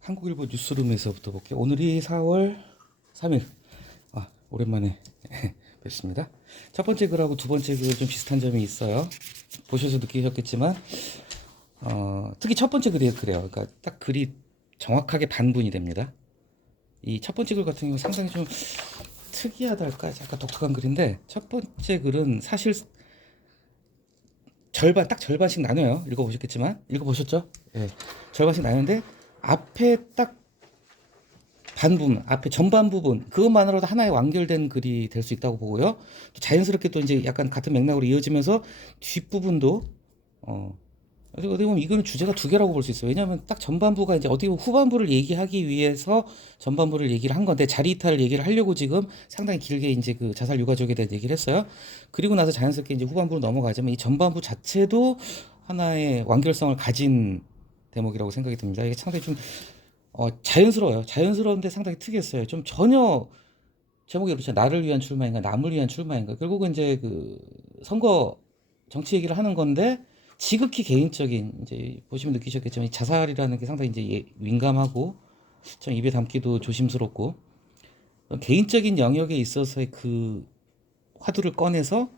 한국일보 뉴스룸에서부터 볼게요. 오늘이 4월 3일. 오랜만에 뵙습니다. 첫 번째 글하고 두 번째 글 좀 비슷한 점이 있어요. 보셔서 느끼셨겠지만, 특히 첫 번째 글이 그래요. 그러니까 딱 글이 정확하게 반분이 됩니다. 이 첫 번째 글 같은 경우 상당히 좀 특이하달까? 약간 독특한 글인데, 첫 번째 글은 사실 딱 절반씩 나눠요. 읽어보셨죠? 예. 절반씩 나누는데, 앞에 딱 앞에 전반 부분, 그것만으로도 하나의 완결된 글이 될 수 있다고 보고요. 또 자연스럽게 또 이제 약간 같은 맥락으로 이어지면서 뒷부분도, 어떻게 보면 이거는 주제가 두 개라고 볼 수 있어요. 왜냐하면 딱 전반부가 이제 어떻게 보면 후반부를 얘기하기 위해서 전반부를 얘기를 한 건데, 자리 이탈을 얘기를 하려고 지금 상당히 길게 이제 그 자살 유가족에 대한 얘기를 했어요. 그리고 나서 자연스럽게 이제 후반부로 넘어가자면 이 전반부 자체도 하나의 완결성을 가진 대목이라고 생각이 듭니다. 이게 상당히 좀 자연스러워요. 자연스러운데 상당히 특이했어요. 좀 전혀 제목이 그렇죠. 나를 위한 출마인가, 남을 위한 출마인가. 결국은 이제 그 선거 정치 얘기를 하는 건데 지극히 개인적인, 이제 보시면 느끼셨겠지만 이 자살이라는 게 상당히 이제 민감하고 참 입에 담기도 조심스럽고 개인적인 영역에 있어서의 그 화두를 꺼내서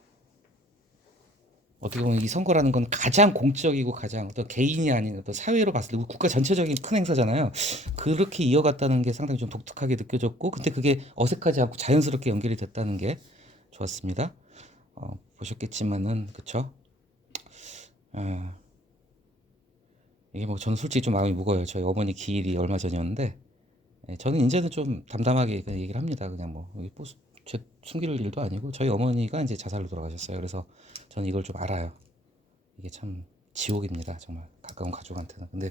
어떻게 보면 이 선거라는 건 가장 공적이고 가장 어떤 개인이 아닌 어떤 사회로 봤을 때 국가 전체적인 큰 행사잖아요. 그렇게 이어갔다는 게 상당히 좀 독특하게 느껴졌고, 근데 그게 어색하지 않고 자연스럽게 연결이 됐다는 게 좋았습니다. 보셨겠지만은 그쵸? 어, 이게 뭐 저는 솔직히 좀 마음이 무거워요. 저희 어머니 기일이 얼마 전이었는데, 저는 이제는 좀 담담하게 그냥 얘기를 합니다. 그냥 뭐 이게 뭐 숨길 일도 아니고 저희 어머니가 이제 자살로 돌아가셨어요. 그래서 저는 이걸 좀 알아요. 이게 참 지옥입니다. 정말 가까운 가족한테는. 근데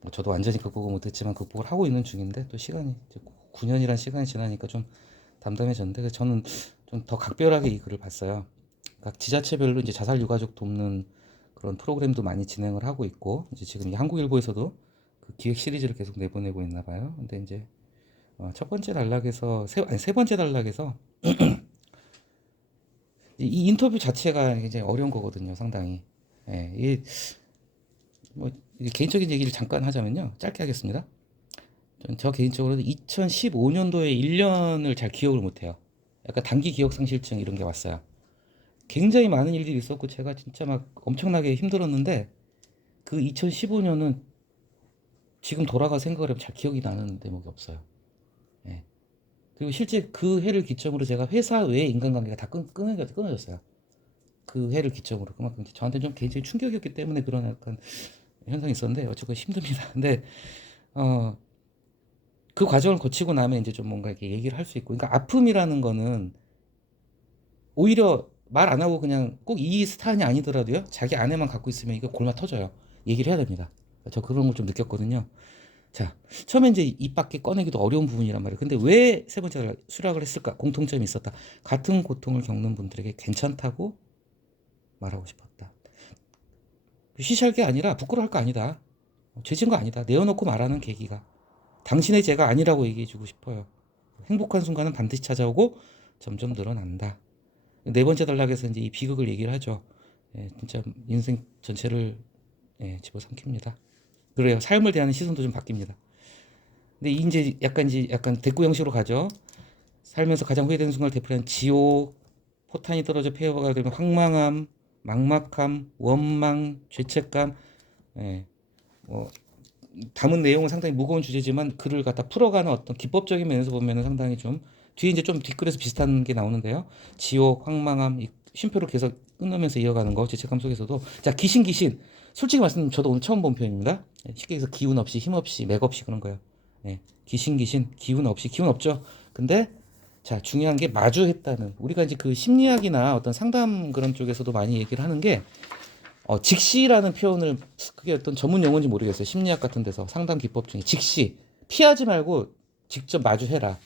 뭐 저도 완전히 극복을 못했지만 극복을 하고 있는 중인데, 또 시간이 이제 9년이란 시간이 지나니까 좀 담담해졌는데, 그래서 저는 좀 더 각별하게 이 글을 봤어요. 각 지자체별로 이제 자살 유가족 돕는 그런 프로그램도 많이 진행을 하고 있고, 이제 지금 이 한국일보에서도 그 기획 시리즈를 계속 내보내고 있나 봐요. 근데 이제 첫 번째 단락에서 세 번째 단락에서 이 인터뷰 자체가 이제 어려운 거거든요, 상당히. 예, 뭐 개인적인 얘기를 잠깐 하자면요, 짧게 하겠습니다. 저 개인적으로는 2015년도에 1년을 잘 기억을 못해요. 약간 단기 기억 상실증 이런 게 왔어요. 굉장히 많은 일들이 있었고 제가 진짜 막 엄청나게 힘들었는데, 그 2015년은 지금 돌아가 생각을 해보면 잘 기억이 나는 대목이 없어요. 예. 그리고 실제 그 해를 기점으로 제가 회사 외의 인간관계가 다 끊어졌어요. 그 해를 기점으로. 그만큼 저한테 좀 개인적인 충격이었기 때문에 그런 약간 현상이 있었는데, 어쨌건 힘듭니다. 근데 그 과정을 거치고 나면 이제 좀 뭔가 이렇게 얘기를 할 수 있고, 그러니까 아픔이라는 거는 오히려 말 안 하고 그냥 꼭 이 스타일이 아니더라도요, 자기 안에만 갖고 있으면 이거 골마 터져요. 얘기를 해야 됩니다. 저 그런 걸 좀 느꼈거든요. 자, 처음에 이제 입 밖에 꺼내기도 어려운 부분이란 말이에요. 근데 왜 세 번째 수락을 했을까? 공통점이 있었다. 같은 고통을 겪는 분들에게 괜찮다고 말하고 싶었다. 시시할 게 아니라 부끄러워할 거 아니다. 죄진 거 아니다. 내어놓고 말하는 계기가. 당신의 죄가 아니라고 얘기해주고 싶어요. 행복한 순간은 반드시 찾아오고 점점 늘어난다. 네 번째 단락에서 이제 이 비극을 얘기를 하죠. 진짜 인생 전체를 집어삼킵니다. 그래요. 삶을 대하는 시선도 좀 바뀝니다. 근데 이제 약간 대꾸 형식으로 가죠. 살면서 가장 후회되는 순간을 대표하는 지옥, 포탄이 떨어져 폐허가 되는 황망함, 막막함, 원망, 죄책감. 예, 뭐 담은 내용은 상당히 무거운 주제지만 글을 갖다 풀어가는 어떤 기법적인 면에서 보면 상당히 좀, 뒤에 이제 좀 뒷글에서 비슷한 게 나오는데요. 지옥, 황망함, 이 쉼표를 계속 끊으면서 이어가는 거, 죄책감 속에서도. 자, 귀신. 솔직히 말씀드리면 저도 오늘 처음 본 표현입니다. 쉽게 해서 기운 없이, 힘 없이, 맥 없이 그런 거예요. 귀신, 기운 없이, 기운 없죠. 근데 자, 중요한 게 마주했다는, 우리가 이제 그 심리학이나 어떤 상담 그런 쪽에서도 많이 얘기를 하는 게, 직시라는 표현을, 그게 어떤 전문 용어인지 모르겠어요. 심리학 같은 데서 상담 기법 중에 직시, 피하지 말고 직접 마주해라.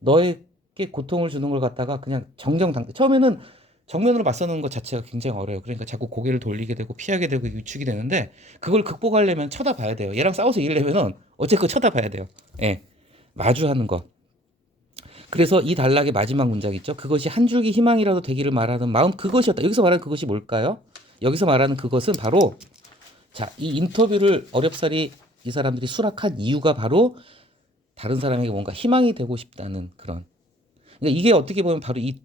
너에게 고통을 주는 걸 갖다가 그냥 처음에는 정면으로 맞서는 것 자체가 굉장히 어려워요. 그러니까 자꾸 고개를 돌리게 되고 피하게 되고 위축이 되는데, 그걸 극복하려면 쳐다봐야 돼요. 얘랑 싸워서 이기려면은 어쨌건 쳐다봐야 돼요. 예, 마주하는 것. 그래서 이 단락의 마지막 문장 있죠. 그것이 한 줄기 희망이라도 되기를 말하는 마음, 그것이었다. 여기서 말하는 그것이 뭘까요? 여기서 말하는 그것은 바로, 자, 이 인터뷰를 어렵사리 이 사람들이 수락한 이유가 바로 다른 사람에게 뭔가 희망이 되고 싶다는 그런. 그러니까 이게 어떻게 보면 바로 이제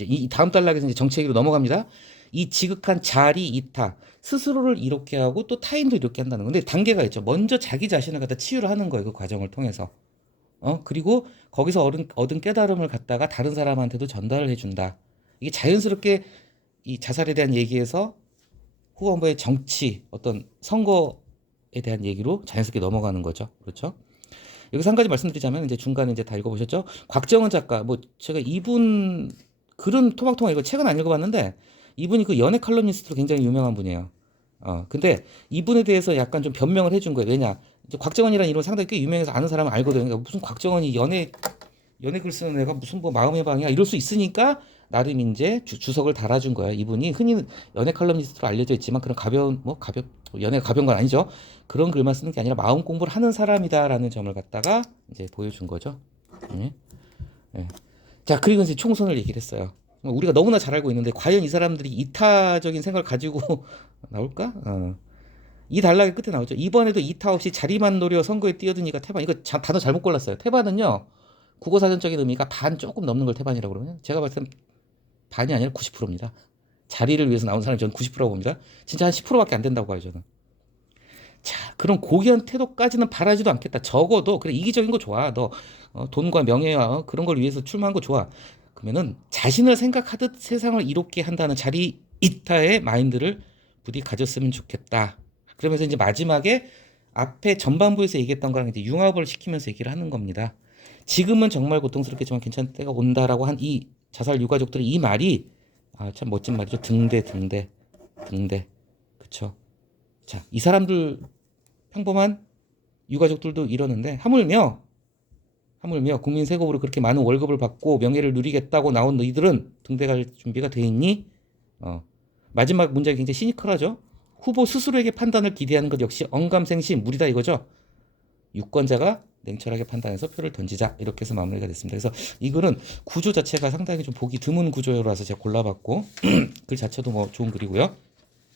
이 다음 단락에서 이제 정치 얘기로 넘어갑니다. 이 지극한 자리 이타, 스스로를 이롭게 하고 또 타인도 이롭게 한다는 건데 단계가 있죠. 먼저 자기 자신을 갖다 치유를 하는 거예요. 그 과정을 통해서. 그리고 거기서 얻은 깨달음을 갖다가 다른 사람한테도 전달을 해준다. 이게 자연스럽게 이 자살에 대한 얘기에서 후반부의 정치, 어떤 선거에 대한 얘기로 자연스럽게 넘어가는 거죠. 그렇죠? 여기서 한 가지 말씀드리자면 이제 중간에 이제 다 읽어보셨죠? 곽정은 작가, 뭐 제가 이분 글은 토박토박 이거 책은 안 읽어봤는데 이분이 그 연애 칼럼니스트로 굉장히 유명한 분이에요. 근데 이분에 대해서 약간 좀 변명을 해준 거예요. 왜냐? 이제 곽정원이라는 이름 상당히 꽤 유명해서 아는 사람은 알거든요. 그러니까 무슨 곽정원이 연애 글 쓰는 애가 무슨 뭐 마음의 방이야 이럴 수 있으니까 나름 이제 주석을 달아준 거야. 이분이 흔히 연애 칼럼니스트로 알려져 있지만 그런 연애가 가벼운 건 아니죠. 그런 글만 쓰는 게 아니라 마음 공부를 하는 사람이다라는 점을 갖다가 이제 보여준 거죠. 예. 예. 자, 그리고 이제 총선을 얘기를 했어요. 우리가 너무나 잘 알고 있는데 과연 이 사람들이 이타적인 생각을 가지고 나올까? 이 단락의 끝에 나오죠. 이번에도 이타 없이 자리만 노려 선거에 뛰어드니까 태반. 이거 단어 잘못 골랐어요. 태반은요. 국어사전적인 의미가 반 조금 넘는 걸 태반이라고 그러거든요. 제가 봤을 땐 반이 아니라 90%입니다. 자리를 위해서 나온 사람이 저는 90%라고 봅니다. 진짜 한 10%밖에 안 된다고 봐요, 저는. 자, 그런 고귀한 태도까지는 바라지도 않겠다. 적어도 그래 이기적인 거 좋아. 너 돈과 명예와 그런 걸 위해서 출마한 거 좋아. 그러면은 자신을 생각하듯 세상을 이롭게 한다는 자리 이타의 마인드를 부디 가졌으면 좋겠다. 그러면서 이제 마지막에 앞에 전반부에서 얘기했던 거랑 이제 융합을 시키면서 얘기를 하는 겁니다. 지금은 정말 고통스럽겠지만 괜찮을 때가 온다라고 한 이 자살 유가족들의 이 말이 참 멋진 말이죠. 등대. 그쵸. 자, 이 사람들 평범한 유가족들도 이러는데 하물며 국민 세금으로 그렇게 많은 월급을 받고 명예를 누리겠다고 나온 너희들은 등대 갈 준비가 돼 있니? 마지막 문장이 굉장히 시니컬하죠. 후보 스스로에게 판단을 기대하는 것 역시 언감생심 무리다 이거죠. 유권자가 냉철하게 판단해서 표를 던지자 이렇게 해서 마무리가 됐습니다. 그래서 이 글은 구조 자체가 상당히 좀 보기 드문 구조라서 제가 골라봤고 글 자체도 뭐 좋은 글이고요.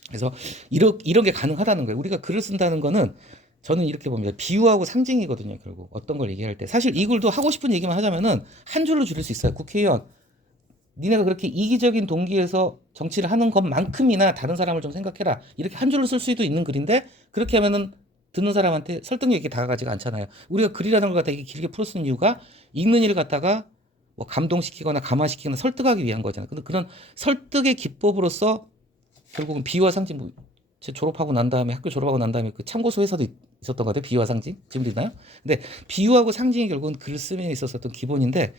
그래서 이런 게 가능하다는 거예요. 우리가 글을 쓴다는 거는 저는 이렇게 봅니다. 비유하고 상징이거든요. 결국 어떤 걸 얘기할 때 사실 이 글도 하고 싶은 얘기만 하자면은 한 줄로 줄일 수 있어요. 국회의원 니네가 그렇게 이기적인 동기에서 정치를 하는 것만큼이나 다른 사람을 좀 생각해라. 이렇게 한 줄로 쓸 수도 있는 글인데 그렇게 하면은 듣는 사람한테 설득력 있게 다가가지가 않잖아요. 우리가 글이라는 걸 갖다 이게 길게 풀어 쓰는 이유가 읽는 일을 갖다가 뭐 감동시키거나 감화시키거나 설득하기 위한 거잖아요. 근데 그런 설득의 기법으로서 결국은 비유와 상징 제 졸업하고 난 다음에 학교 졸업하고 난 다음에 그 참고서 회사도 있었던 것 같아요. 비유와 상징 지금도 있나요? 근데 비유하고 상징이 결국은 글 쓰면에 있었던 기본인데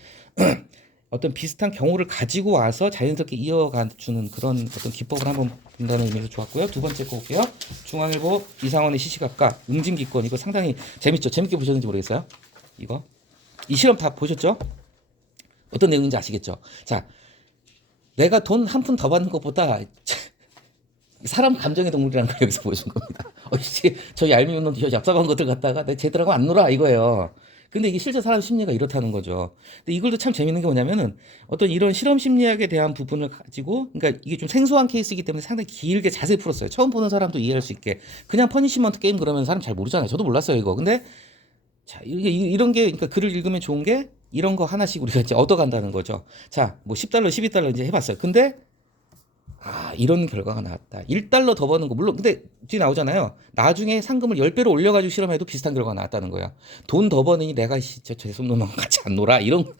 어떤 비슷한 경우를 가지고 와서 자연스럽게 이어가주는 그런 어떤 기법을 한번 본다는 의미에서 좋았고요. 두 번째 거 볼게요. 중앙일보 이상원의 시시각각 응징기권 이거 상당히 재밌죠. 재밌게 보셨는지 모르겠어요. 이거 이 실험 다 보셨죠? 어떤 내용인지 아시겠죠? 자, 내가 돈 한 푼 더 받는 것보다 사람 감정의 동물이라는 걸 여기서 보여준 겁니다. 저 얄미운 놈, 얍삽한 것들 갖다가 내 쟤들하고 안 놀아 이거예요. 근데 이게 실제 사람 심리가 이렇다는 거죠. 근데 이걸도 참 재밌는 게 뭐냐면은 어떤 이런 실험 심리학에 대한 부분을 가지고, 그러니까 이게 좀 생소한 케이스이기 때문에 상당히 길게 자세히 풀었어요. 처음 보는 사람도 이해할 수 있게. 그냥 퍼니시먼트 게임 그러면 사람 잘 모르잖아요. 저도 몰랐어요 이거. 근데 자 이런 게 그러니까 글을 읽으면 좋은 게 이런 거 하나씩 우리가 이제 얻어간다는 거죠. 자, 뭐 10달러, 12달러 이제 해봤어요. 근데 이런 결과가 나왔다. 1달러 더 버는 거 물론 근데 뒤에 나오잖아요. 나중에 상금을 10배로 올려가지고 실험해도 비슷한 결과가 나왔다는 거야. 돈 더 버느니 내가 저 손놈하고 같이 안 놀아 이런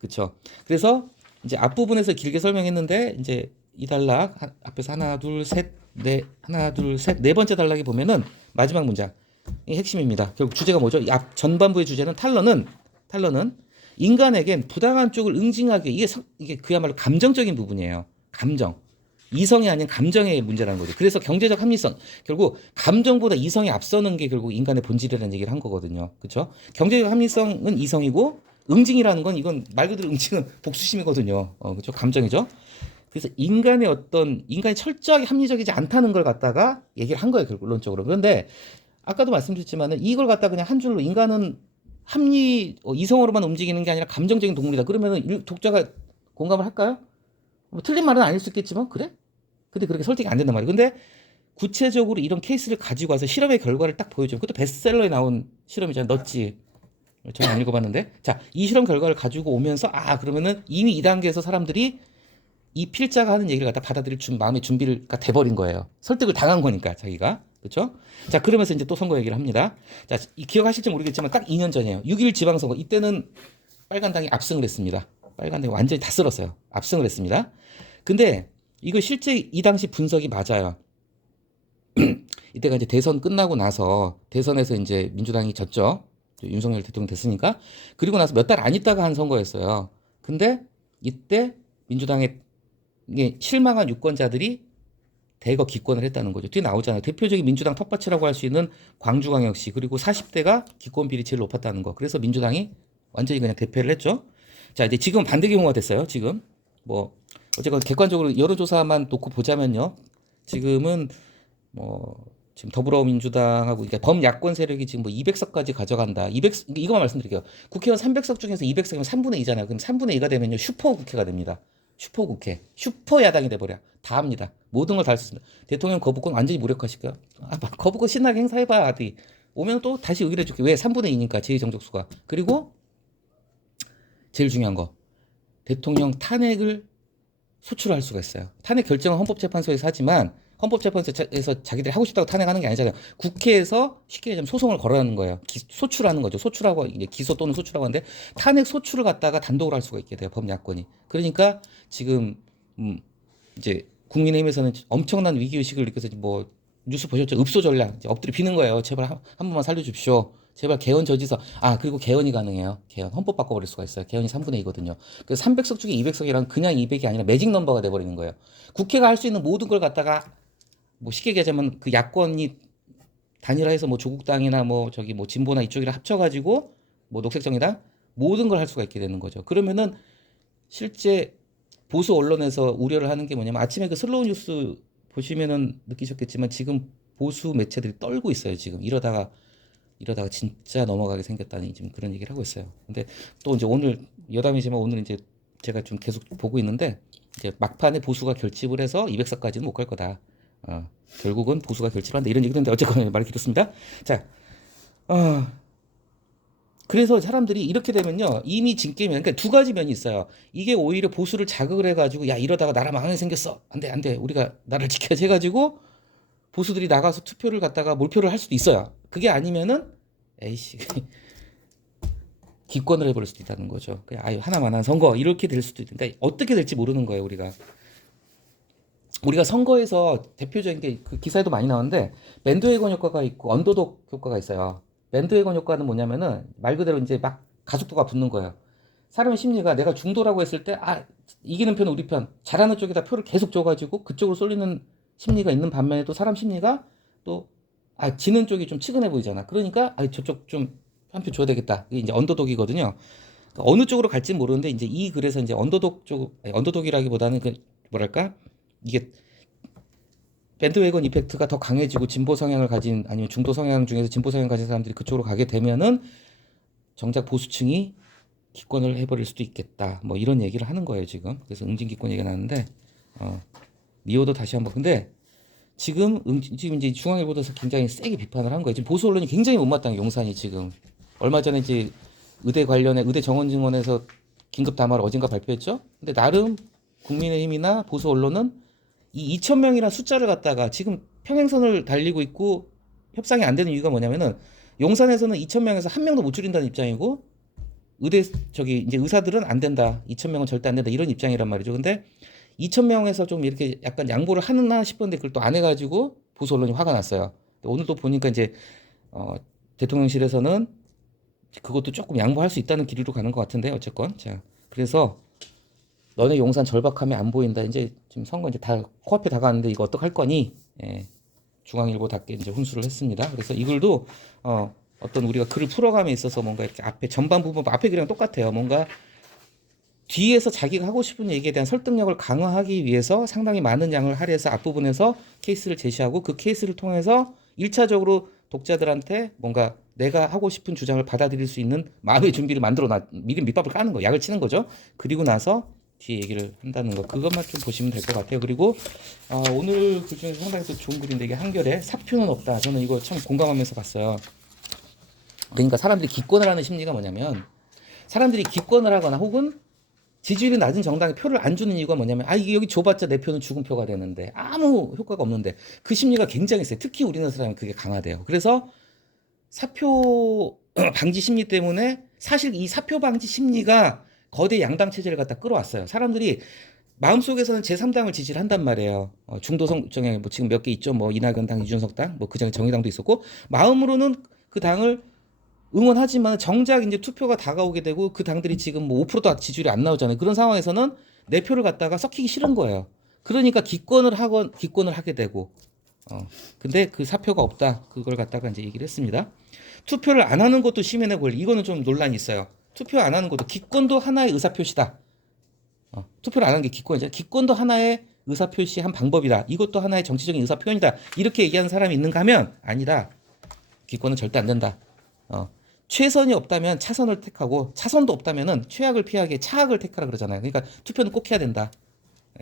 그쵸. 그래서 이제 앞부분에서 길게 설명했는데 이제 이 단락 앞에서 하나 둘 셋 네 번째 단락에 보면은 마지막 문장 이 핵심입니다. 결국 주제가 뭐죠? 이 앞 전반부의 주제는 탈러는 인간에겐 부당한 쪽을 응징하기 이게 그야말로 감정적인 부분이에요. 감정. 이성이 아닌 감정의 문제라는 거죠. 그래서 경제적 합리성, 결국 감정보다 이성이 앞서는 게 결국 인간의 본질이라는 얘기를 한 거거든요. 그렇죠? 경제적 합리성은 이성이고 응징이라는 건 이건 말 그대로 응징은 복수심이거든요. 그렇죠? 감정이죠. 그래서 인간이 철저하게 합리적이지 않다는 걸 갖다가 얘기를 한 거예요. 결론적으로. 그런데 아까도 말씀드렸지만은 이걸 갖다 그냥 한 줄로 인간은 이성으로만 움직이는 게 아니라 감정적인 동물이다. 그러면은 독자가 공감을 할까요? 뭐 틀린 말은 아닐 수 있겠지만 그래? 근데 그렇게 설득이 안 된단 말이에요. 근데 구체적으로 이런 케이스를 가지고 와서 실험의 결과를 딱 보여줘요. 그것도 베스트셀러에 나온 실험이잖아요. 넛지. 저는 안 읽어봤는데. 자, 이 실험 결과를 가지고 오면서 그러면은 이미 2단계에서 사람들이 이 필자가 하는 얘기를 갖다 받아들일 마음의 준비가 돼버린 거예요. 설득을 당한 거니까 자기가. 그렇죠? 자, 그러면서 이제 또 선거 얘기를 합니다. 자, 기억하실지 모르겠지만 딱 2년 전이에요. 6.1 지방선거. 이때는 빨간당이 압승을 했습니다. 빨간당이 완전히 다 쓸었어요. 압승을 했습니다. 근데 이거 실제 이 당시 분석이 맞아요. 이때가 이제 대선 끝나고 나서 대선에서 이제 민주당이 졌죠. 윤석열 대통령 됐으니까. 그리고 나서 몇 달 안 있다가 한 선거였어요. 근데 이때 민주당에 실망한 유권자들이 대거 기권을 했다는 거죠. 뒤에 나오잖아요. 대표적인 민주당 텃밭이라고 할 수 있는 광주광역시 그리고 40대가 기권 비율이 제일 높았다는 거. 그래서 민주당이 완전히 그냥 대패를 했죠. 자, 이제 지금 반대 경우가 됐어요. 지금 뭐 어쨌건 객관적으로 여론조사만 놓고 보자면요. 지금은 지금 더불어민주당하고 그러니까 범야권 세력이 지금 뭐 200석까지 가져간다. 200 이거만 말씀드릴게요. 국회의원 300석 중에서 200석이면 3분의 2잖아요. 그럼 3분의 2가 되면요 슈퍼 국회가 됩니다. 슈퍼 국회, 슈퍼 야당이 돼버려. 다 합니다. 모든 걸 다 할 수 있습니다. 대통령 거부권 완전히 무력화시켜요. 거부권 신나게 행사해봐. 어디 오면 또 다시 의결해줄게. 왜? 3분의 2니까 제의 정족수가. 그리고 제일 중요한 거 대통령 탄핵을 소추할 수가 있어요. 탄핵 결정은 헌법재판소에서 하지만 헌법재판소에서 자기들이 하고 싶다고 탄핵하는 게 아니잖아요. 국회에서 쉽게 얘기하면 소송을 걸어라는 거예요. 소추라는 거죠. 소추라고 이제 기소 또는 소추라고 하는데 탄핵 소추를 갖다가 단독으로 할 수가 있게 돼요. 범야권이. 그러니까 지금 이제 국민의힘에서는 엄청난 위기 의식을 느껴서 뭐 뉴스 보셨죠? 읍소 전략 이제 엎드려 비는 거예요. 제발 한 번만 살려주십시오. 제발 개헌 저지서 그리고 개헌이 가능해요. 개헌 헌법 바꿔버릴 수가 있어요. 개헌이 3분의 2거든요. 그래서 300석 중에 200석이랑 그냥 200이 아니라 매직 넘버가 돼버리는 거예요. 국회가 할 수 있는 모든 걸 갖다가 뭐 쉽게 얘기하자면 그 야권이 단일화해서 뭐 조국당이나 뭐 저기 뭐 진보나 이쪽이랑 합쳐가지고 뭐 녹색정의당 모든 걸 할 수가 있게 되는 거죠. 그러면은 실제 보수 언론에서 우려를 하는 게 뭐냐면 아침에 그 슬로우 뉴스 보시면은 느끼셨겠지만 지금 보수 매체들이 떨고 있어요. 지금 이러다가 진짜 넘어가게 생겼다니 지금 그런 얘기를 하고 있어요. 근데 또 이제 오늘 여담이지만 오늘 이제 제가 좀 계속 보고 있는데 이제 막판에 보수가 결집을 해서 200석까지는 못 갈 거다. 결국은 보수가 결집을 한다 이런 얘기를 했는데 어쨌거나 말이 길었습니다. 자, 그래서 사람들이 이렇게 되면요 이미 진게임이 그러니까 두 가지 면이 있어요. 이게 오히려 보수를 자극을 해가지고 야 이러다가 나라 망하게 생겼어. 안돼 우리가 나라를 지켜야지 해가지고 보수들이 나가서 투표를 갖다가 몰표를 할 수도 있어요. 그게 아니면은 에이씨 기권을 해버릴 수도 있다는 거죠. 그냥 하나만한 선거 이렇게 될 수도 있는데 그러니까 어떻게 될지 모르는 거예요. 우리가 선거에서 대표적인 게 그 기사에도 많이 나오는데 밴드웨건 효과가 있고 언더독 효과가 있어요. 밴드웨건 효과는 뭐냐면은 말 그대로 이제 막 가속도가 붙는 거예요. 사람의 심리가 내가 중도라고 했을 때 이기는 편은 우리 편 잘하는 쪽에다 표를 계속 줘가지고 그쪽으로 쏠리는 심리가 있는 반면에 또 사람 심리가 또 지는 쪽이 좀 측은해 보이잖아. 그러니까 저쪽 좀 한 표 줘야 되겠다. 이게 이제 언더독이거든요. 그러니까 어느 쪽으로 갈지는 모르는데 이제 이 글에서 이제 언더독이라기보다는 그 뭐랄까 이게 밴드웨건 이펙트가 더 강해지고 진보 성향을 가진 아니면 중도 성향 중에서 진보 성향을 가진 사람들이 그쪽으로 가게 되면은 정작 보수층이 기권을 해버릴 수도 있겠다. 뭐 이런 얘기를 하는 거예요 지금. 그래서 응징기권 얘기가 나는데 니오도 다시 한번 근데 지금 이제 중앙일보에서 굉장히 세게 비판을 한 거예요. 지금 보수 언론이 굉장히 못마땅해 용산이 지금 얼마 전에 이제 의대 관련해 의대 정원 증원에서 긴급 담화를 어젠가 발표했죠. 근데 나름 국민의힘이나 보수 언론은 이 2,000명이라는 숫자를 갖다가 지금 평행선을 달리고 있고 협상이 안 되는 이유가 뭐냐면은 용산에서는 2,000명에서 한 명도 못 줄인다는 입장이고 이제 의사들은 안 된다. 2,000명은 절대 안 된다. 이런 입장이란 말이죠. 근데 2,000명에서 좀 이렇게 약간 양보를 하나 싶었는데 그걸 또 안 해가지고 보수 언론이 화가 났어요. 오늘도 보니까 이제 대통령실에서는 그것도 조금 양보할 수 있다는 길로 가는 것 같은데 어쨌건 자 그래서 너네 용산 절박하면 안 보인다. 이제 지금 선거 이제 다 코앞에 다가왔는데 이거 어떡할 거니? 중앙일보답게 이제 훈수를 했습니다. 그래서 이 글도 어떤 우리가 글을 풀어감에 있어서 뭔가 이렇게 앞에 전반 부분 앞에 글이랑 똑같아요. 뭔가 뒤에서 자기가 하고 싶은 얘기에 대한 설득력을 강화하기 위해서 상당히 많은 양을 할애해서 앞부분에서 케이스를 제시하고 그 케이스를 통해서 1차적으로 독자들한테 뭔가 내가 하고 싶은 주장을 받아들일 수 있는 마음의 준비를 미리 밑밥을 까는 거예요. 약을 치는 거죠. 그리고 나서 뒤에 얘기를 한다는 거 그것만 좀 보시면 될 것 같아요. 그리고 오늘 글 중에서 상당히 또 좋은 글인데 이게 한결에 사표는 없다. 저는 이거 참 공감하면서 봤어요. 그러니까 사람들이 기권을 하는 심리가 뭐냐면 사람들이 기권을 하거나 혹은 지지율이 낮은 정당에 표를 안 주는 이유가 뭐냐면 이게 여기 줘봤자 내 표는 죽은 표가 되는데 아무 효과가 없는데 그 심리가 굉장히 세요. 특히 우리나라 사람은 그게 강하대요. 그래서 사표 방지 심리 때문에 사실 이 사표 방지 심리가 거대 양당 체제를 갖다 끌어왔어요. 사람들이 마음속에서는 제3당을 지지를 한단 말이에요. 중도 성정에 뭐 지금 몇 개 있죠. 뭐 이낙연 당, 이준석 당, 뭐 그전에 정의당도 있었고 마음으로는 그 당을 응원하지만 정작 이제 투표가 다가오게 되고 그 당들이 지금 뭐 5%도 지지율이 안 나오잖아요. 그런 상황에서는 내 표를 갖다가 섞이기 싫은 거예요. 그러니까 기권을 하게 되고 근데 그 사표가 없다. 그걸 갖다가 이제 얘기를 했습니다. 투표를 안 하는 것도 시민의 권리. 이거는 좀 논란이 있어요. 투표 안 하는 것도 기권도 하나의 의사표시다. 투표를 안 하는 게 기권이죠. 기권도 하나의 의사표시 한 방법이다. 이것도 하나의 정치적인 의사표현이다. 이렇게 얘기하는 사람이 있는가 하면 아니다. 기권은 절대 안 된다. 최선이 없다면 차선을 택하고 차선도 없다면은 최악을 피하게 차악을 택하라 그러잖아요. 그러니까 투표는 꼭 해야 된다.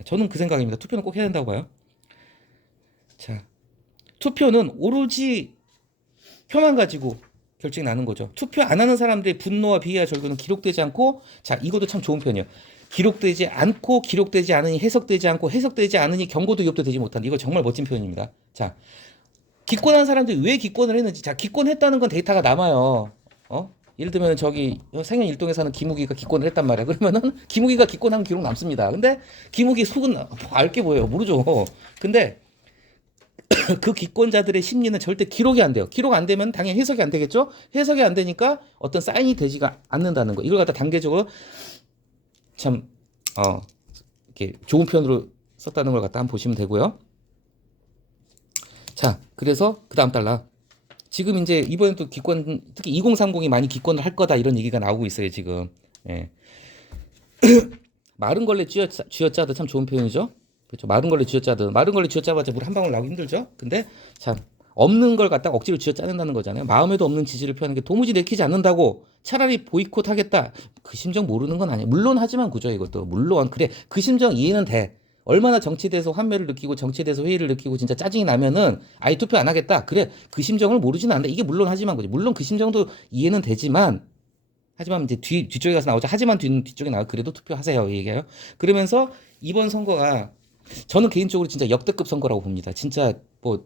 저는 그 생각입니다. 투표는 꼭 해야 된다고 봐요. 자, 투표는 오로지 표만 가지고 결정이 나는 거죠. 투표 안 하는 사람들의 분노와 비애와 절규는 기록되지 않고, 자, 이것도 참 좋은 편이에요. 기록되지 않고, 기록되지 않으니 해석되지 않고, 해석되지 않으니 경고도 위협도 되지 못한다. 이거 정말 멋진 표현입니다. 자, 기권한 사람들이 왜 기권을 했는지, 자, 기권했다는 건 데이터가 남아요. 예를 들면 저기 생현 일동에 사는 김우기가 기권을 했단 말이야. 그러면은 김우기가 기권한 기록 남습니다. 근데 김우기 속은 알게 보여요. 모르죠. 근데 그 기권자들의 심리는 절대 기록이 안 돼요. 기록 안 되면 당연히 해석이 안 되겠죠. 해석이 안 되니까 어떤 사인이 되지가 않는다는 거. 이걸 갖다 단계적으로 참 이렇게 좋은 표현으로 썼다는 걸 갖다 한번 보시면 되고요. 자, 그래서 그 다음 달라. 지금 이제 이번에 또 기권, 특히 2030이 많이 기권을 할 거다 이런 얘기가 나오고 있어요 지금. 예. 마른 걸레 쥐어짜도 참 좋은 표현이죠. 그렇죠. 마른 걸레 쥐어짜도 마른 걸레 쥐어짜봤자 물 한 방울 나오기 힘들죠. 근데 참 없는 걸 갖다가 억지로 쥐어짜낸다는 거잖아요. 마음에도 없는 지지를 표하는 게 도무지 내키지 않는다고 차라리 보이콧하겠다. 그 심정 모르는 건 아니에요. 물론 하지만 그죠 이것도. 물론 그래 그 심정 이해는 돼. 얼마나 정치에 대해서 환멸을 느끼고 정치에 대해서 회의를 느끼고 진짜 짜증이 나면은 아예 투표 안 하겠다. 그래 그 심정을 모르지는 않는다. 이게 물론 하지만 그지. 물론 그 심정도 이해는 되지만 하지만 이제 뒤쪽에 가서 나오죠. 하지만 뒤쪽에 나와 그래도 투표하세요. 이 얘기예요. 그러면서 이번 선거가 저는 개인적으로 진짜 역대급 선거라고 봅니다. 진짜 뭐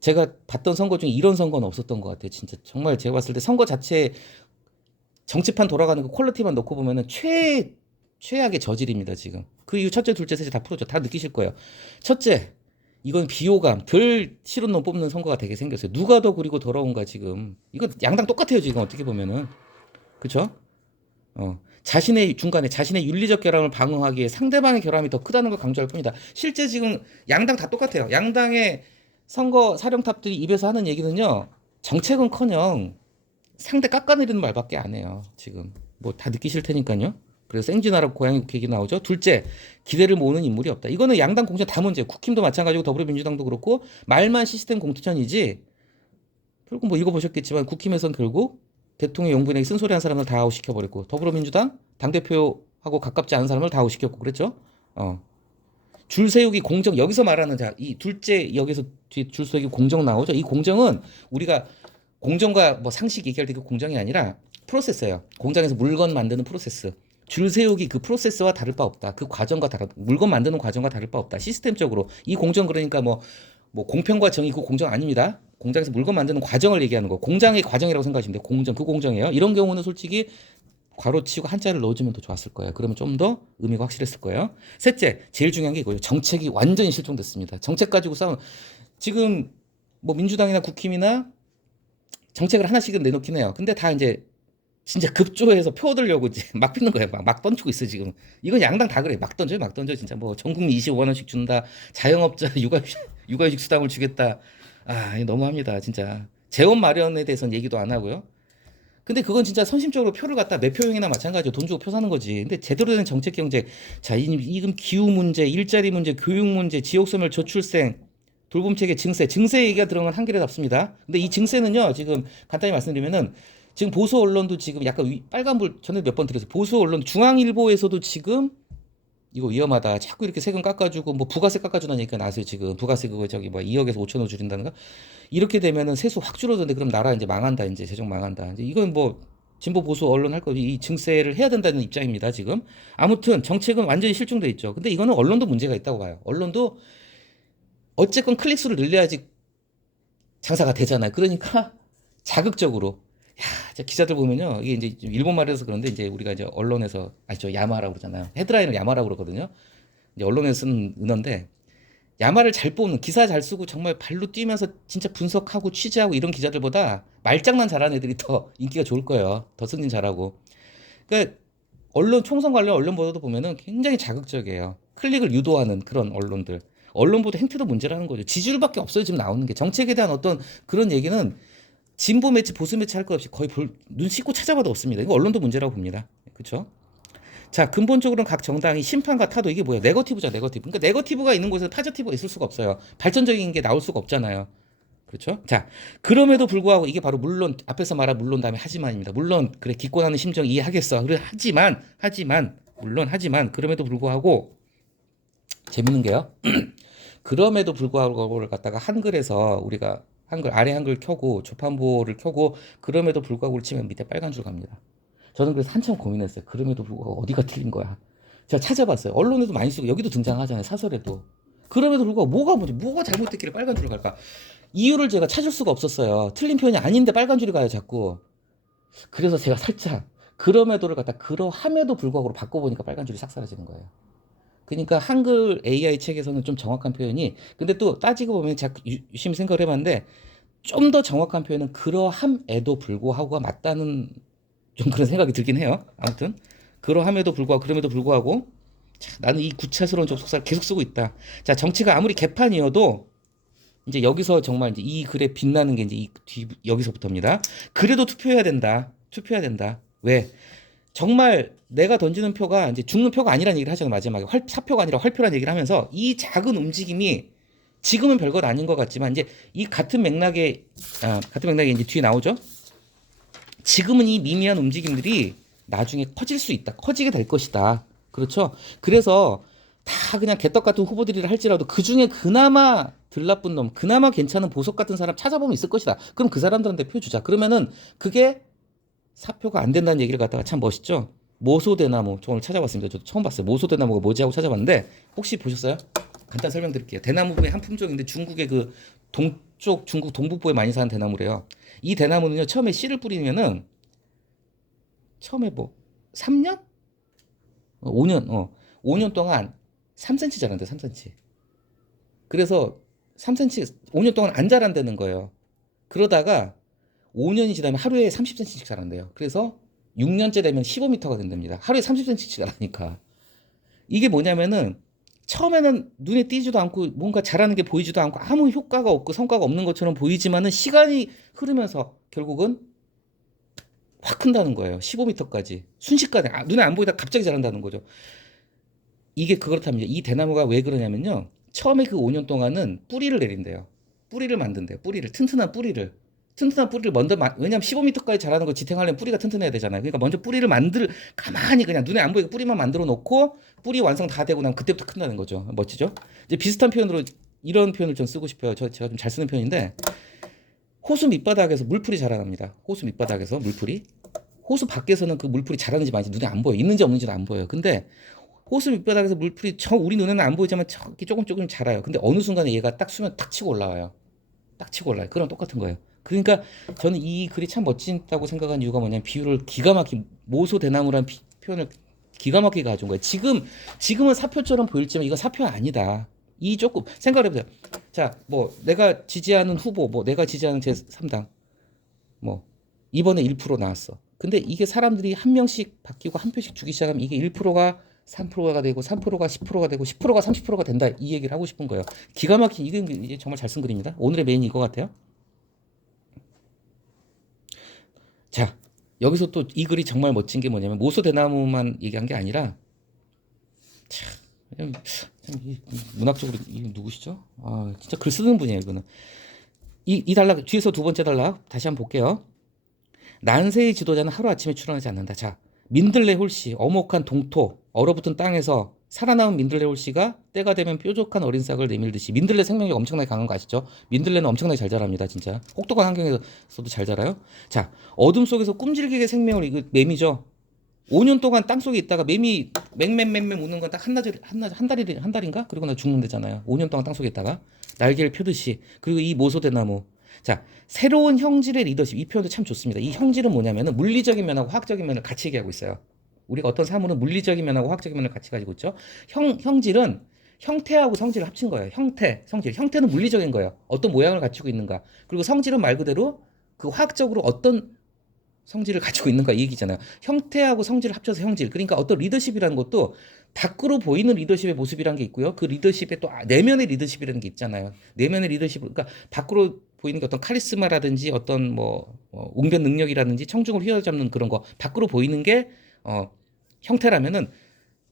제가 봤던 선거 중에 이런 선거는 없었던 것 같아요. 진짜 정말 제가 봤을 때 선거 자체 정치판 돌아가는 그 퀄리티만 놓고 보면은 최악의 저질입니다 지금. 그 이후 첫째, 둘째, 셋째 다 풀었죠. 다 느끼실 거예요. 첫째, 이건 비호감, 덜 싫은 놈 뽑는 선거가 되게 생겼어요. 누가 더 그리고 더러운가 지금. 이거 양당 똑같아요 지금 어떻게 보면은. 그쵸? 자신의 중간에 자신의 윤리적 결함을 방어하기에 상대방의 결함이 더 크다는 걸 강조할 뿐이다. 실제 지금 양당 다 똑같아요. 양당의 선거 사령탑들이 입에서 하는 얘기는요. 정책은커녕 상대 깎아내리는 말밖에 안 해요. 지금 뭐 다 느끼실 테니까요. 그래서 생쥐나라 고양이 국회 얘기 나오죠. 둘째, 기대를 모으는 인물이 없다. 이거는 양당 공천 다 문제예요. 국힘도 마찬가지고 더불어민주당도 그렇고 말만 시스템 공천이지. 결국 뭐 읽어보셨겠지만 국힘에선 결국 대통령 용분에게 쓴소리한 사람을 다 아웃시켜버렸고 더불어민주당 당대표하고 가깝지 않은 사람을 다 아웃시켰고 그랬죠. 줄 세우기 공정 여기서 말하는 자 이 둘째 여기서 뒤에 줄 세우기 공정 나오죠. 이 공정은 우리가 공정과 뭐 상식 얘기할 때 그 공정이 아니라 프로세스예요. 공장에서 물건 만드는 프로세스. 줄 세우기 그 프로세스와 다를 바 없다. 그 과정과 물건 만드는 과정과 다를 바 없다. 시스템적으로 이 공정 그러니까 뭐 공평과 정의 그 공정 아닙니다. 공장에서 물건 만드는 과정을 얘기하는 거. 공장의 과정이라고 생각하시면 돼요. 공정 그 공정이에요. 이런 경우는 솔직히 괄호치고 한자를 넣어주면 더 좋았을 거예요. 그러면 좀 더 의미가 확실했을 거예요. 셋째, 제일 중요한 게 이거예요. 정책이 완전히 실종됐습니다. 정책 가지고 싸우는 지금 뭐 민주당이나 국힘이나 정책을 하나씩은 내놓긴 해요. 근데 다 이제 진짜 급조해서 표 얻으려고 이제 막 피는 거예요. 막 던지고 있어 지금. 이건 양당 다 그래. 막 던져요, 막 던져. 진짜 뭐 전국민 25만 원씩 준다. 자영업자 육아휴직 수당을 주겠다. 이거 너무합니다, 진짜. 재원 마련에 대해서는 얘기도 안 하고요. 근데 그건 진짜 선심적으로 표를 갖다 매표용이나 마찬가지로 돈 주고 표 사는 거지. 근데 제대로 된 정책 경제, 자, 지금 기후 문제, 일자리 문제, 교육 문제, 지역소멸, 저출생, 돌봄체계 증세 얘기가 들어간 한결에 답습니다. 근데 이 증세는요, 지금 간단히 말씀드리면은 지금 보수 언론도 지금 약간 빨간불 전에 몇 번 드렸어요. 보수 언론 중앙일보에서도 지금 이거 위험하다. 자꾸 이렇게 세금 깎아주고 뭐 부가세 깎아주는 얘기가 나왔어요 지금. 부가세 그거 저기 뭐 2억에서 5천원 줄인다는 거. 이렇게 되면은 세수 확 줄어드는데 그럼 나라 이제 망한다. 이제 재정 망한다. 이제 이건 뭐 진보 보수 언론 할 거 이 증세를 해야 된다는 입장입니다 지금. 아무튼 정책은 완전히 실종돼 있죠. 근데 이거는 언론도 문제가 있다고 봐요. 언론도 어쨌건 클릭수를 늘려야지 장사가 되잖아요. 그러니까 자극적으로 기자들 보면요. 이게 이제 일본 말에서 그런데 이제 우리가 이제 언론에서 아시죠? 야마라고 그러잖아요. 헤드라인을 야마라고 그러거든요. 이제 언론에서 쓰는 은어인데 야마를 잘 뽑는 기사 잘 쓰고 정말 발로 뛰면서 진짜 분석하고 취재하고 이런 기자들보다 말장난 잘하는 애들이 더 인기가 좋을 거예요. 더 승진 잘하고. 그러니까 언론 총선 관련 언론 보도도 보면은 굉장히 자극적이에요. 클릭을 유도하는 그런 언론들. 언론 보도 행태도 문제라는 거죠. 지지율밖에 없어요. 지금 나오는 게 정책에 대한 어떤 그런 얘기는 진보 매체, 보수 매체 할 것 없이 거의 눈 씻고 찾아봐도 없습니다. 이거 언론도 문제라고 봅니다. 그렇죠? 자, 근본적으로는 각 정당이 심판과 타도 이게 뭐야? 네거티브죠, 네거티브. 그러니까 네거티브가 있는 곳에서 파저티브가 있을 수가 없어요. 발전적인 게 나올 수가 없잖아요. 그렇죠? 자, 그럼에도 불구하고 이게 바로 물론 앞에서 말한 물론 다음에 하지만입니다. 물론 그래 기권하는 심정 이해하겠어. 그래 하지만 그럼에도 불구하고 재밌는 게요. 그럼에도 불구하고를 갖다가 한글에서 우리가 한글 아래 한글 켜고 조판보를 켜고 그럼에도 불구하고를 치면 밑에 빨간 줄 갑니다. 저는 그래서 한참 고민했어요. 그럼에도 불구하고 어디가 틀린 거야. 제가 찾아봤어요. 언론에도 많이 쓰고 여기도 등장하잖아요. 사설에도. 그럼에도 불구하고 뭐가 잘못됐길래 빨간 줄을 갈까? 이유를 제가 찾을 수가 없었어요. 틀린 표현이 아닌데 빨간 줄이 가요, 자꾸. 그래서 제가 살짝 그럼에도를 갖다 그러함에도 불구하고 바꿔보니까 빨간 줄이 싹 사라지는 거예요. 그러니까 한글 AI 책에서는 좀 정확한 표현이 근데 또 따지고 보면 제가 유심히 생각을 해봤는데 좀 더 정확한 표현은 그러함에도 불구하고가 맞다는 좀 그런 생각이 들긴 해요. 아무튼 그러함에도 불구하고 그럼에도 불구하고 자, 나는 이 구차스러운 접속사를 계속 쓰고 있다. 자, 정치가 아무리 개판이어도 이제 여기서 정말 이제 이 글에 빛나는 게 이제 이 뒤 여기서부터입니다. 그래도 투표해야 된다. 투표해야 된다. 왜? 정말 내가 던지는 표가 이제 죽는 표가 아니라는 얘기를 하잖아요. 마지막에 사표가 아니라 활표라는 얘기를 하면서 이 작은 움직임이 지금은 별것 아닌 것 같지만 이제 이 같은 맥락에 이제 뒤에 나오죠. 지금은 이 미미한 움직임들이 나중에 커질 수 있다. 커지게 될 것이다. 그렇죠? 그래서 다 그냥 개떡 같은 후보들이라 할지라도 그 중에 그나마 덜 나쁜 놈, 그나마 괜찮은 보석 같은 사람 찾아보면 있을 것이다. 그럼 그 사람들한테 표 주자. 그러면은 그게 사표가 안 된다는 얘기를 갖다가 참 멋있죠. 모소대나무. 저 오늘 찾아봤습니다. 저도 처음 봤어요. 모소대나무가 뭐지 하고 찾아봤는데 혹시 보셨어요? 간단 설명드릴게요. 대나무의 한 품종인데 중국의 그 동쪽 중국 동북부에 많이 사는 대나무래요. 이 대나무는요 처음에 씨를 뿌리면은 처음에 뭐 3년? 5년 5년 동안 3cm 자란대 3cm. 그래서 3cm 5년 동안 안 자란다는 거예요. 그러다가 5년이 지나면 하루에 30cm씩 자란대요. 그래서 6년째 되면 15m가 된답니다. 하루에 30cm씩 자라니까. 이게 뭐냐면은 처음에는 눈에 띄지도 않고 뭔가 자라는 게 보이지도 않고 아무 효과가 없고 성과가 없는 것처럼 보이지만은 시간이 흐르면서 결국은 확 큰다는 거예요. 15m까지. 순식간에 눈에 안 보이다 갑자기 자란다는 거죠. 이게 그렇답니다. 이 대나무가 왜 그러냐면요. 처음에 그 5년 동안은 뿌리를 내린대요. 뿌리를 만든대요. 뿌리를 튼튼한 뿌리를. 튼튼한 뿌리를 먼저 왜냐면 15m까지 자라는 거 지탱하려면 뿌리가 튼튼해야 되잖아요. 그러니까 먼저 뿌리를 가만히 그냥 눈에 안 보이게 뿌리만 만들어 놓고 뿌리 완성 다 되고 나면 그때부터 큰다는 거죠. 멋지죠? 이제 비슷한 표현으로 이런 표현을 좀 쓰고 싶어요. 제가 좀 잘 쓰는 표현인데 호수 밑바닥에서 물풀이 자라납니다. 호수 밑바닥에서 물풀이. 호수 밖에서는 그 물풀이 자라는지 마는지 눈에 안 보여. 있는지 없는지도 안 보여요. 근데 호수 밑바닥에서 물풀이 우리 눈에는 안 보이지만 저기 조금 자라요. 근데 어느 순간에 얘가 딱 수면 탁 치고 올라와요. 딱 치고 올라요. 그럼 똑같은 거예요. 그러니까 저는 이 글이 참 멋진다고 생각한 이유가 뭐냐면 비유를 기가 막힌 모소대나무라는 표현을 기가 막히게 가져온 거예요. 지금은 사표처럼 보일지만 이건 사표가 아니다. 이 조금 생각을 해보세요. 자, 뭐 내가 지지하는 후보, 뭐 내가 지지하는 제3당, 뭐 이번에 1% 나왔어. 근데 이게 사람들이 한 명씩 바뀌고 한 표씩 주기 시작하면 이게 1%가 3%가 되고 3%가 10%가 되고 10%가 30%가 된다. 이 얘기를 하고 싶은 거예요. 기가 막힌 이게 정말 잘 쓴 글입니다. 오늘의 메인이 이거 같아요. 자, 여기서 또 이 글이 정말 멋진 게 뭐냐면 모소대나무만 얘기한 게 아니라 참 문학적으로 이 누구시죠? 아, 진짜 글 쓰는 분이에요, 이거는. 이 단락 뒤에서 두 번째 단락 다시 한번 볼게요. 난세의 지도자는 하루아침에 출현하지 않는다. 자, 민들레 홀씨, 어목한 동토, 얼어붙은 땅에서 살아남은 민들레 씨가 때가 되면 뾰족한 어린 싹을 내밀듯이. 민들레 생명력 엄청나게 강한 거 아시죠? 민들레는 엄청나게 잘 자랍니다, 진짜. 혹독한 환경에서도 잘 자라요. 자, 어둠 속에서 꿈질기게 생명을 이거 매미죠. 5년 동안 땅 속에 있다가 매미 맹맹맹맹 우는 건 딱 한 달인가? 그리고 나 죽는다잖아요. 5년 동안 땅 속에 있다가 날개를 펴듯이. 그리고 이 모소대나무. 자, 새로운 형질의 리더십. 이 표현도 참 좋습니다. 이 형질은 뭐냐면은 물리적인 면하고 화학적인 면을 같이 얘기하고 있어요. 우리가 어떤 사물은 물리적인 면하고 화학적인 면을 같이 가지고 있죠. 형질은 형태하고 성질을 합친 거예요. 형태, 성질. 형태는 물리적인 거예요. 어떤 모양을 갖추고 있는가. 그리고 성질은 말 그대로 그 화학적으로 어떤 성질을 가지고 있는가 이 얘기잖아요. 형태하고 성질을 합쳐서 형질. 그러니까 어떤 리더십이라는 것도 밖으로 보이는 리더십의 모습이라는 게 있고요. 그 리더십의 또 내면의 리더십이라는 게 있잖아요. 내면의 리더십, 그러니까 밖으로 보이는 게 어떤 카리스마라든지 어떤 웅변 능력이라든지 청중을 휘어잡는 그런 거 밖으로 보이는 게 형태라면은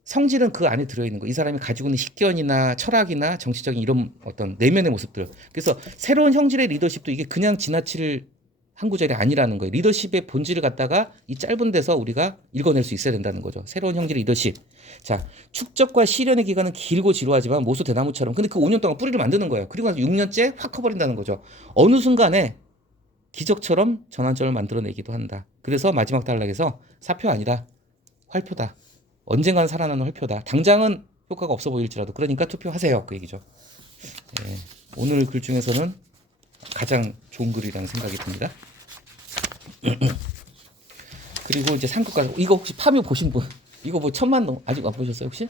성질은 그 안에 들어있는 거. 이 사람이 가지고 있는 식견이나 철학이나 정치적인 이런 어떤 내면의 모습들. 그래서 새로운 형질의 리더십도 이게 그냥 지나칠 한 구절이 아니라는 거예요. 리더십의 본질을 갖다가 이 짧은 데서 우리가 읽어낼 수 있어야 된다는 거죠. 새로운 형질의 리더십. 자, 축적과 실현의 기간은 길고 지루하지만 모소 대나무처럼. 근데 그 5년 동안 뿌리를 만드는 거예요. 그리고 나서 6년째 확 커버린다는 거죠. 어느 순간에 기적처럼 전환점을 만들어내기도 한다. 그래서 마지막 단락에서 사표 아니다. 활표다. 언젠간 살아나는 활표다. 당장은 효과가 없어 보일지라도. 그러니까 투표하세요. 그 얘기죠. 예, 오늘 글 중에서는 가장 좋은 글이라는 생각이 듭니다. 그리고 이제 상급가 이거 혹시 파묘 보신 분? 이거 뭐 1000만 넘 아직 안 보셨어요 혹시?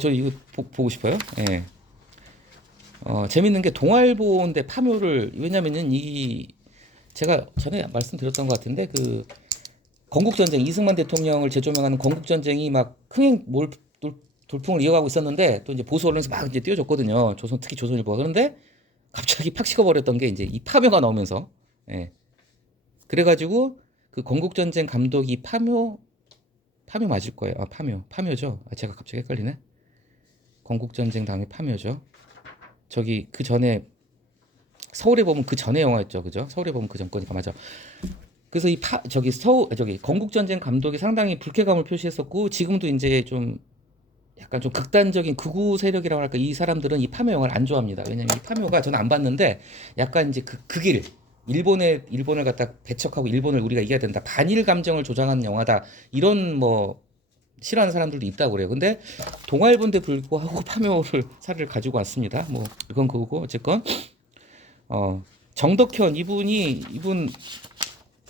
저 이거 보고 싶어요. 예. 재밌는 게 동아일보인데 파묘를 왜냐면은 이 제가 전에 말씀드렸던 것 같은데 그 건국전쟁 이승만 대통령을 재조명하는 건국전쟁이 막 흥행 돌풍을 이어가고 있었는데 또 이제 보수 언론에서 막 이제 띄워줬거든요. 조선 특히 조선일보가. 그런데 갑자기 팍 식어버렸던 게 이제 이 파묘가 나오면서 예. 그래가지고 그 건국전쟁 감독이 파묘 맞을 거예요. 파묘죠. 제가 갑자기 헷갈리네. 건국전쟁 다음에 파묘죠. 저기 그 전에 서울에 보면 그 전에 영화였죠, 그죠? 서울에 보면 그 전 거니까 맞아. 그래서 저기 건국전쟁 감독이 상당히 불쾌감을 표시했었고 지금도 이제 좀 약간 좀 극단적인 극우 세력이라고 할까 이 사람들은 이 파묘 영화를 안 좋아합니다. 왜냐면 이 파묘가 저는 안 봤는데 약간 이제 극일 일본을 갖다 배척하고 일본을 우리가 이겨야 된다. 반일 감정을 조장하는 영화다. 이런 싫어하는 사람들도 있다고 그래요. 근데 동아일보인데 불구하고 파묘를 사례를 가지고 왔습니다. 이건 그거고 어쨌건 정덕현 이분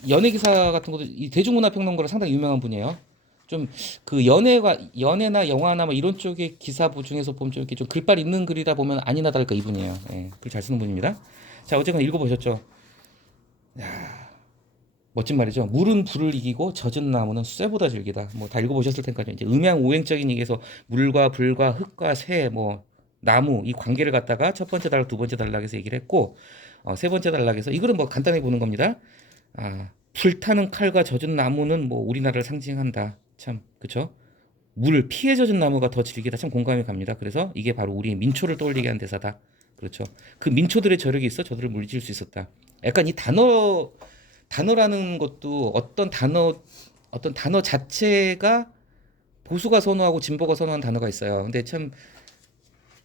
연예 기사 같은 것도 이 대중문화평론가로 상당히 유명한 분이에요. 좀 그 연애나 영화나 이런 쪽의 기사부 중에서 보면 좀 이렇게 좀 글빨 있는 글이다 보면 아니나 다를까 이분이에요. 예, 글 잘 쓰는 분입니다. 자, 어쨌건 읽어보셨죠? 야, 멋진 말이죠. 물은 불을 이기고 젖은 나무는 쇠보다 질기다. 다 읽어보셨을 테니까요. 이제 음양오행적인 얘기에서 물과 불과 흙과 새, 나무 이 관계를 갖다가 첫 번째 단락, 두 번째 단락에서 얘기를 했고, 세 번째 단락에서 이거는 간단하게 보는 겁니다. 불타는 칼과 젖은 나무는 우리나라를 상징한다. 참, 그쵸? 피에 젖은 나무가 더 질기다. 참 공감이 갑니다. 그래서 이게 바로 우리의 민초를 떠올리게 한 대사다. 그렇죠. 그 민초들의 저력이 있어 저들을 물리칠 수 있었다. 약간 이 단어라는 것도 어떤 단어 자체가 보수가 선호하고 진보가 선호하는 단어가 있어요. 근데 참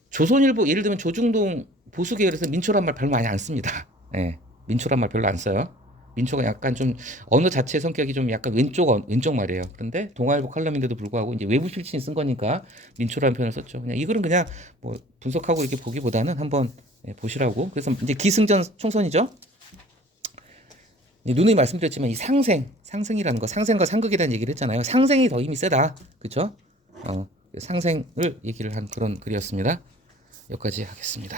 조선일보 예를 들면 조중동 보수 계열에서 민초란 말 별로 많이 안 씁니다. 예, 민초란 말 별로 안 써요. 민초가 약간 좀 언어 자체의 성격이 좀 약간 왼쪽 말이에요. 그런데 동아일보 칼럼인데도 불구하고 이제 외부 필진이 쓴 거니까 민초라는 표현을 썼죠. 그냥 이거는 그냥 분석하고 이렇게 보기보다는 한번 보시라고. 그래서 이제 기승전 총선이죠. 누누이 말씀드렸지만 이 상생이라는 거, 상생과 상극이라는 얘기를 했잖아요. 상생이 더 힘이 세다. 그렇죠? 상생을 얘기를 한 그런 글이었습니다. 여기까지 하겠습니다.